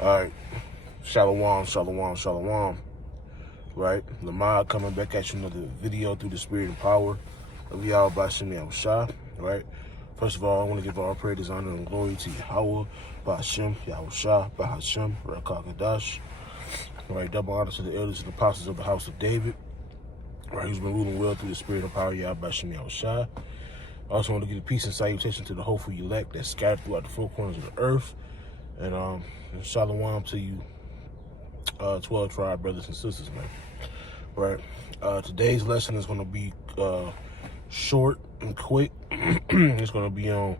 All right. Shalom, shalom, shalom. Right? Lamar coming back at you another video through the spirit and power of Yahweh Bashim Yahushua. Right? First of all, I want to give all praise, honor, and glory to Yahweh Bashim Yahushua Bahashim Rakakadash. Right? Double honor to the elders and apostles of the house of David. Right? Who's been ruling well through the spirit and power of Yahweh Bashim Yahushua. I also want to give a peace and salutation to the hopeful elect that's scattered throughout the four corners of the earth. And shalom to you, 12 tribe brothers and sisters, man. Right. Today's lesson is going to be short and quick. It's going to be on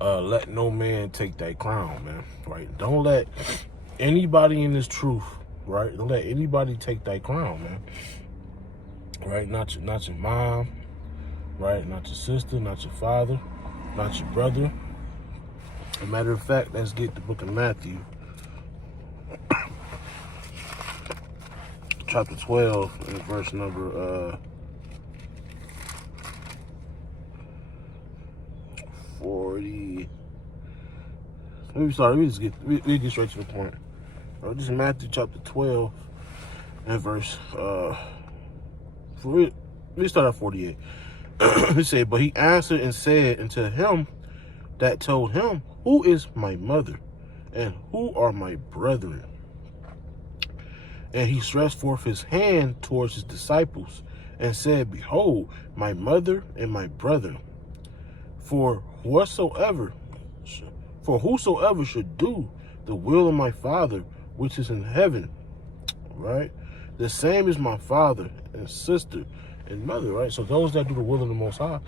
let no man take that crown, man. Right. Don't let anybody in this truth, right? Don't let anybody take that crown, man. Right. Not your mom, right? Not your sister, not your father, not your brother. As a matter of fact, let's get the book of Matthew, chapter 12, and verse number 40. Let me get straight to the point. This is Matthew chapter 12 and verse let me start at 48. He said, but he answered and said unto him that told him, who is my mother, and who are my brethren? And he stretched forth his hand towards his disciples, and said, behold, my mother and my brethren. For whosoever should do the will of my Father which is in heaven, right? The same is my father and sister and mother, right? So those that do the will of the Most High,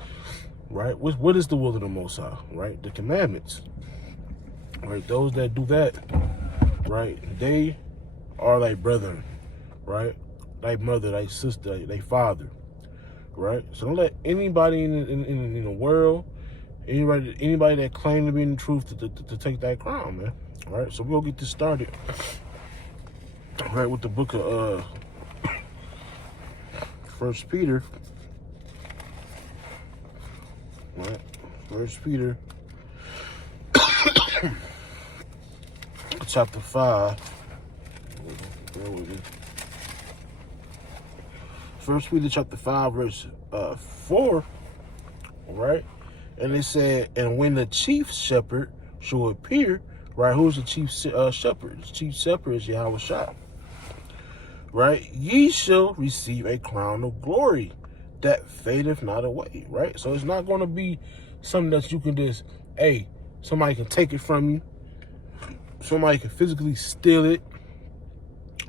right? What is the will of the Most High, right? The commandments, right? Those that do that, right? They are thy brethren, right? Thy mother, thy sister, thy father, right? So don't let anybody in the world, anybody that claim to be in the truth to take that crown, man. All right, so we'll get this started. All right, with the book of 1 Peter. All right, 1 Peter chapter 5. Bear with me. 1 Peter chapter 5, verse 4. All right. And it said, and when the chief shepherd shall appear, right? Who's the chief shepherd? The chief shepherd is Yahushua. Right? Ye shall receive a crown of glory that fadeth not away. Right? So it's not going to be something that you can just, hey, somebody can take it from you. Somebody can physically steal it.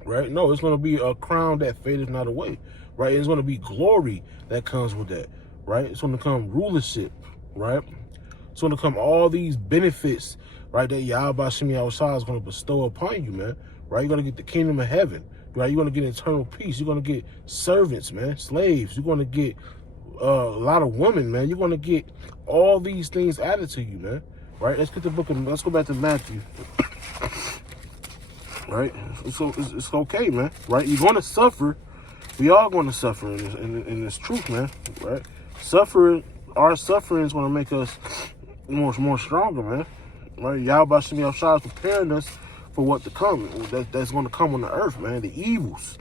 Right? No, it's going to be a crown that fadeth not away. Right? It's going to be glory that comes with that. Right? It's going to come rulership. Right? It's going to come all these benefits, right, that Yahweh Shem Yahushua is going to bestow upon you, man. Right? You're going to get the kingdom of heaven. Right? You're going to get eternal peace. You're going to get servants, man, slaves. You're going to get a lot of women, man. You're going to get all these things added to you, man. Right? Let's go back to Matthew. Right? It's okay, man. Right? You're going to suffer. We are going to suffer in this truth, man. Right? Our suffering is going to make us more stronger, man. Right? Yahweh Shem Yahushua is preparing us for what to come. That's going to come on the earth, man. The evils,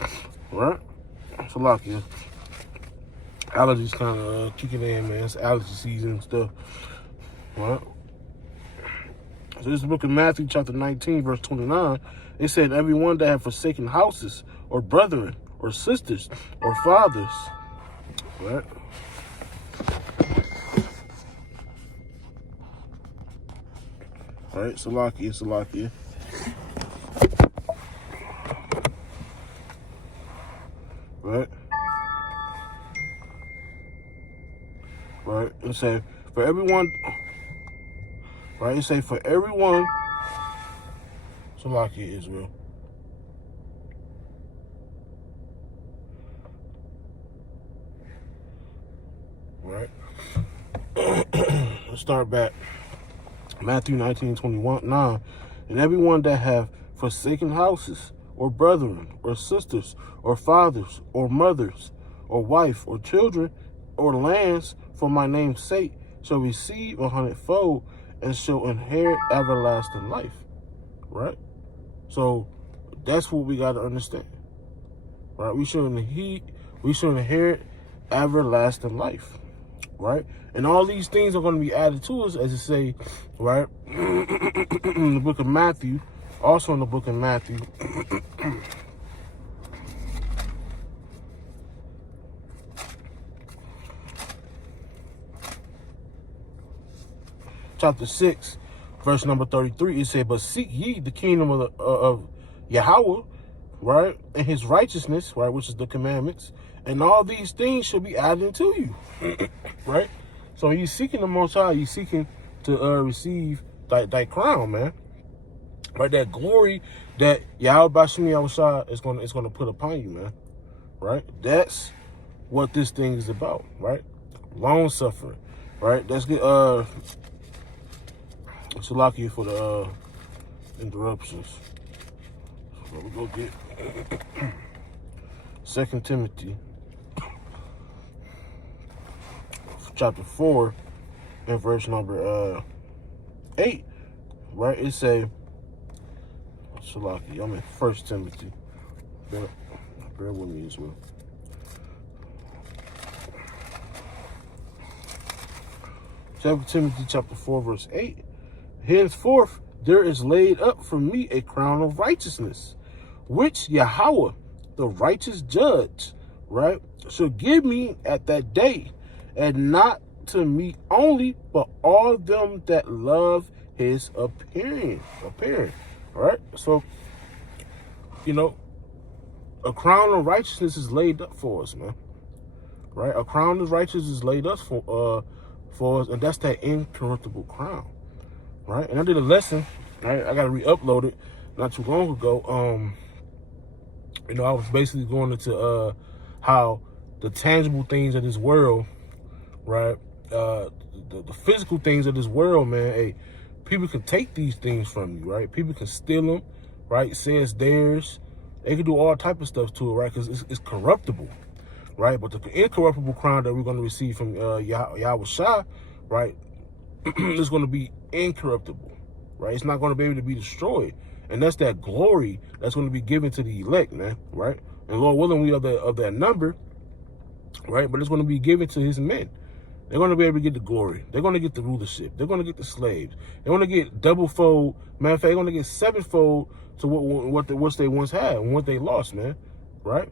right? So, like, yeah. Allergies kind of kicking in, man. It's allergy season and stuff, right? So, this is the book of Matthew, chapter 19, verse 29. It said, everyone that have forsaken houses, or brethren, or sisters, or fathers, right? All right, Salakia. Right? Right? It say, for everyone, right? It say, for everyone, Salakia, Israel. Right? Let's start back. Matthew 19:21, and everyone that have forsaken houses, or brethren, or sisters, or fathers, or mothers, or wife, or children, or lands, for my name's sake, shall receive 100-fold, and shall inherit everlasting life. right? So that's what we got to understand, right? We should inherit everlasting life, right? And all these things are going to be added to us, as it say, right, in the book of Matthew, also in the book of Matthew, chapter 6, verse number 33, it said, but seek ye the kingdom of Yahweh, right, and his righteousness, right, which is the commandments, and all these things shall be added to you, right? So he's seeking the Most High, he's seeking to receive that crown, man, right? That glory that Yahweh Bashim Yahushua is going to put upon you, man, right? That's what this thing is about, right? Long suffering, right? Let's get Salakia for the interruptions. So we go get 2 Timothy chapter 4 and verse number 8, right? It say, Salakia, I'm in 1 Timothy. Bear with me as well. Second Timothy chapter 4 verse 8. Henceforth there is laid up for me a crown of righteousness, which Yahweh, the righteous judge, right, shall give me at that day, and not to me only, but all them that love his appearing, right? So, you know, a crown of righteousness is laid up for us, man, right? A crown of righteousness is laid up for us, and that's that incorruptible crown, right? And I did a lesson, right? I got to re-upload it not too long ago. You know, I was basically going into how the tangible things of this world, right? The physical things of this world, man. Hey, people can take these things from you, right? People can steal them, right? Say it's theirs. They can do all type of stuff to it, right? Because it's corruptible, right? But the incorruptible crown that we're going to receive from Yahweh Shah, right, is going to be incorruptible, right? It's not going to be able to be destroyed. And that's that glory that's going to be given to the elect, man, right? And Lord willing, we are of that number, right? But it's going to be given to his men. They're going to be able to get the glory. They're going to get the rulership. They're going to get the slaves. They're going to get double-fold. Matter of fact, they're going to get sevenfold to what they once had and what they lost, man, right?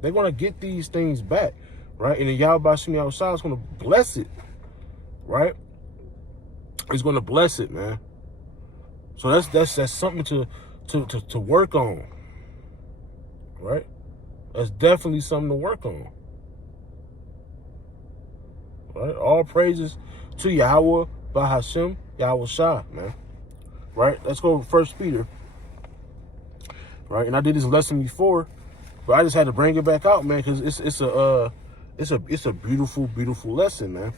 They're going to get these things back, right? And then Yahweh Bashim Yahushua is going to bless it, right? He's going to bless it, man. So that's something to work on, right? That's definitely something to work on, right? All praises to Yahweh Bahashem Yahushua, man, right? Let's go to 1 Peter, right? And I did this lesson before, but I just had to bring it back out, man, because it's a beautiful, beautiful lesson, man,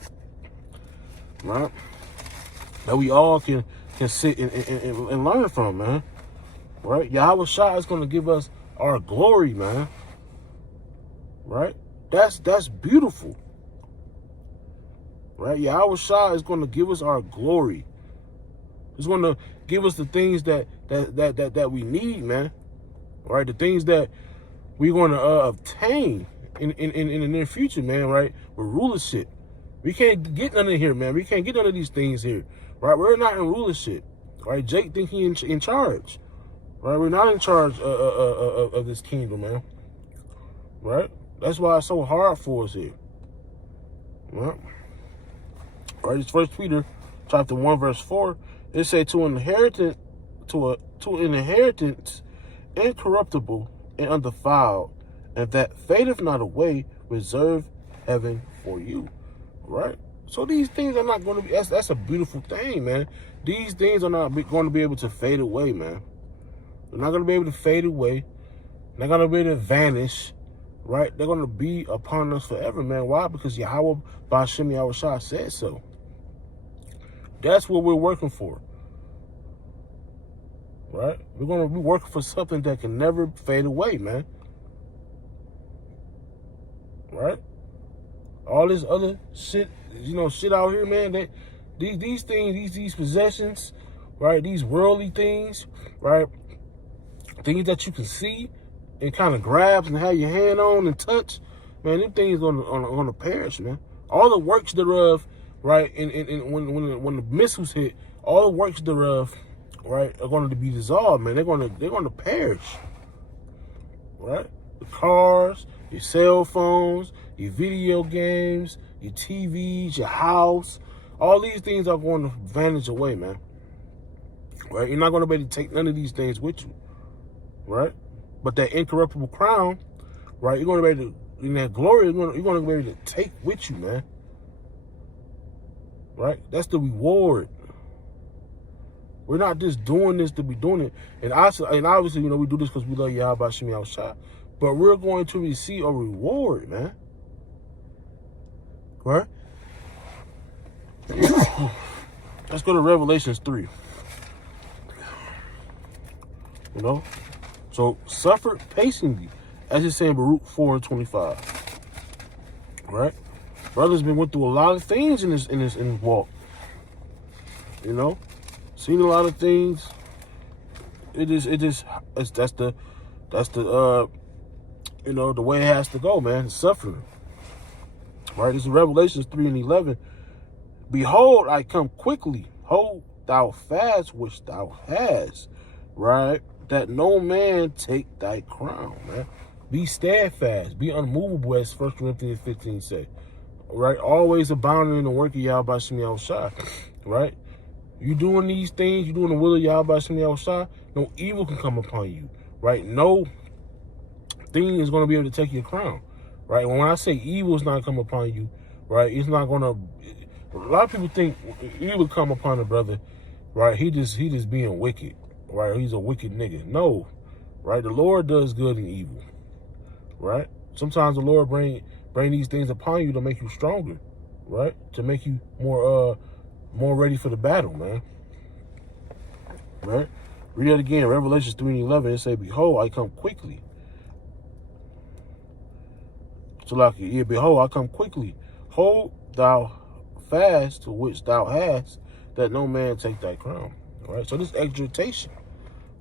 right? That we all can sit and learn from, man, right? Yahweh Shah is going to give us our glory, man, right? That's beautiful, right? Yahweh Shah is going to give us our glory. He's going to give us the things that we need, man, right? The things that we're going to obtain in the near future, man, right? With rulership. We can't get none of here, man. We can't get none of these things here, right? We're not in rulership, right? Jake think he in charge, right? We're not in charge of this kingdom, man, right? That's why it's so hard for us here, right? Right, it's 1 Peter chapter 1 verse 4. It say to an inheritance incorruptible and undefiled, and that fadeth not away, reserve heaven for you. Right? So these things are not going to be, that's a beautiful thing, man. These things are not going to be able to fade away, man. They're not going to be able to fade away. They're not going to be able to vanish, right? They're going to be upon us forever, man. Why? Because Yahweh Bashim Yahushua said so. That's what we're working for, right? We're going to be working for something that can never fade away, man. Right? All this other shit, shit out here, man, that these things, these possessions, right? These worldly things, right? Things that you can see and kind of grab and have your hand on and touch, man, them things gonna perish, man. All the works thereof, right? And when the missiles hit, all the works thereof, right, are going to be dissolved, man. They're gonna perish, right? The cars, your cell phones, your video games, your TVs, your house, all these things are going to vanish away, man. Right? You're not going to be able to take none of these things with you, right? But that incorruptible crown, right? You're going to be able to, in that glory, you're going to be able to take with you, man. Right? That's the reward. We're not just doing this to be doing it. And obviously, we do this because we love Yahweh Shem Yahushua. But we're going to receive a reward, man. Right? Let's go to Revelations 3. So suffered patiently, as it's saying Baruch 4:25. Right? Brother's been went through a lot of things in this walk. Seen a lot of things. That's the the way it has to go, man. It's suffering. Right? This is Revelations 3:11. Behold, I come quickly. Hold thou fast which thou hast. Right? That no man take thy crown, man. Be steadfast. Be unmovable, as 1 Corinthians 15 say. Right? Always abounding in the work of Yahweh Shem Yahushua. Right? You doing these things, you doing the will of Yahweh Shem Yahushua, no evil can come upon you. Right? No thing is going to be able to take your crown. Right? When I say evil is not come upon you, right? It's not going to. A lot of people think evil come upon a brother, right? He just being wicked, right? He's a wicked nigga. No, right? The Lord does good and evil, right? Sometimes the Lord bring these things upon you to make you stronger, right? To make you more ready for the battle, man. Right? Read it again. Revelations 3:11. It say, "Behold, I come quickly." So like, yeah, behold, I come quickly. Hold thou fast to which thou hast, that no man take thy crown. Right? So this exhortation,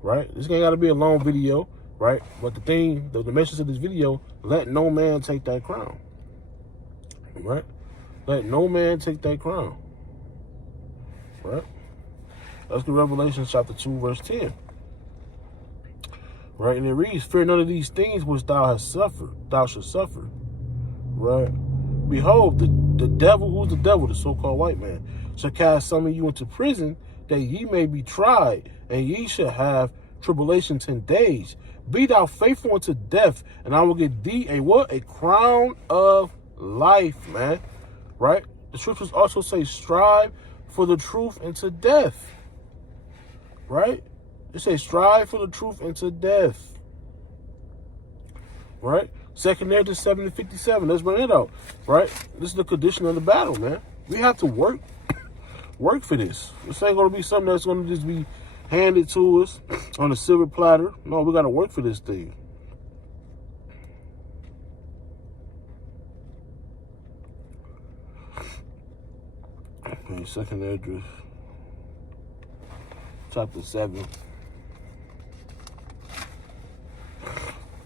right? This ain't got to be a long video, right? But the message of this video, let no man take thy crown. Right? Let no man take thy crown. Right? Let's go to Revelation chapter 2, verse 10. Right? And it reads, "Fear none of these things which thou hast suffered, thou shalt suffer." Right? "Behold, the devil," who's the devil? The so-called white man, "shall cast some of you into prison, that ye may be tried, and ye shall have tribulation 10 days. Be thou faithful unto death, and I will give thee a what? A crown of life," man. Right? The scriptures also say, "Strive for the truth unto death." Right? It says, "Strive for the truth unto death." Right? 2 Ezra 7:57. Let's bring it out. Right? This is the condition of the battle, man. We have to work for this. This ain't going to be something that's going to just be handed to us on a silver platter. No, we got to work for this thing. Okay, 2 Ezra chapter 7,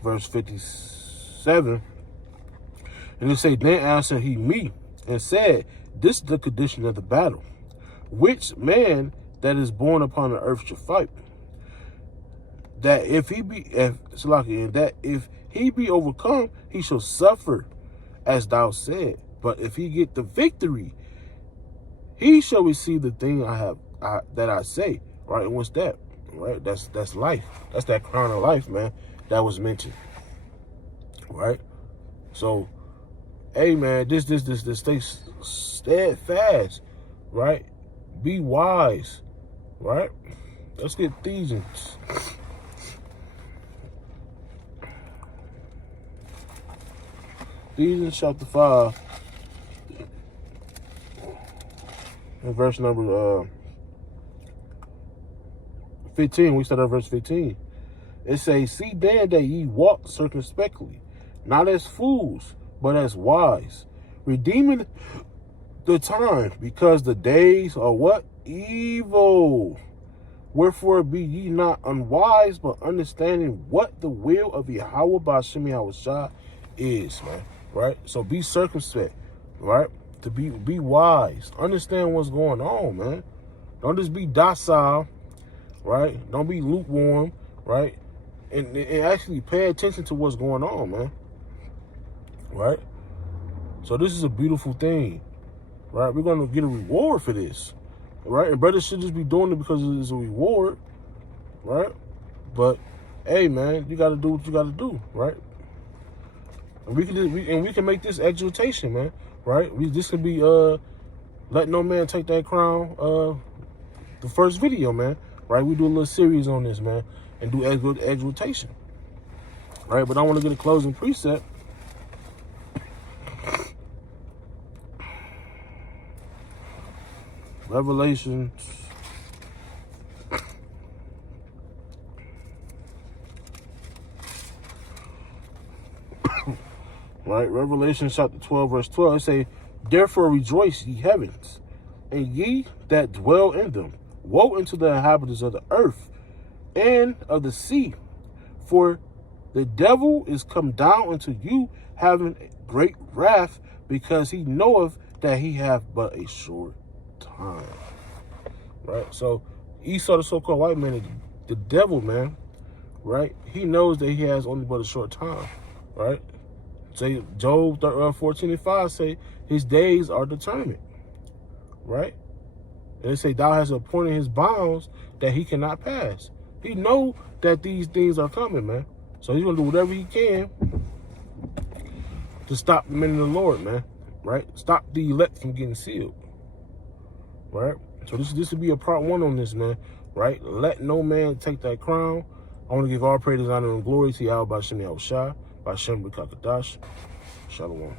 verse 57. And it say, "Then answered he me and said, This is the condition of the battle. Which man that is born upon the earth shall fight? That if he be overcome, he shall suffer, as thou said. But if he get the victory, he shall receive the thing that I say." Right? And what's that? Right? That's life. That's that crown of life, man. That was mentioned. Right? So, hey, man, this stay steadfast. Right? Be wise. Right? Let's get Ephesians. Ephesians chapter 5. And verse number 15. We start at verse 15. It says, "See then that ye walk circumspectly, not as fools, but as wise, redeeming the time, because the days are what? Evil. Wherefore be ye not unwise, but understanding what the will of Yahweh Ba'ashem Yahushua is, man. Right? So be circumspect, right? To be wise. Understand what's going on, man. Don't just be docile, right? Don't be lukewarm, right? And actually pay attention to what's going on, man. Right? So this is a beautiful thing, right? We're going to get a reward for this, right? And brothers should just be doing it because it's a reward, right? But hey, man, you got to do what you got to do, right? And we can make this exhortation, man, right? This can be let no man take that crown. The first video, man, right? We do a little series on this, man, and do exhortation, right? But I want to get a closing precept. Revelations. Right, Revelation chapter 12, verse 12, it say, therefore rejoice, ye heavens, and ye that dwell in them. Woe unto the inhabitants of the earth and of the sea, for the devil is come down unto you, having great wrath, because he knoweth that he hath but a short time. Right? So Esau, the so-called white man, the devil, man, right? He knows that he has only but a short time, right? Say Job 14:5 say his days are determined, right? And they say thou hast appointed his bounds that he cannot pass. He know that these things are coming, man. So he's gonna do whatever he can to stop the men of the Lord, man. Right? Stop the elect from getting sealed. Right? So this would be a part 1 on this, man. Right? Let no man take that crown. I want to give all praise, honor, and glory to Yahweh Ba'ashem Yahushua, Ba'ashem B'Kakadash. Shalom.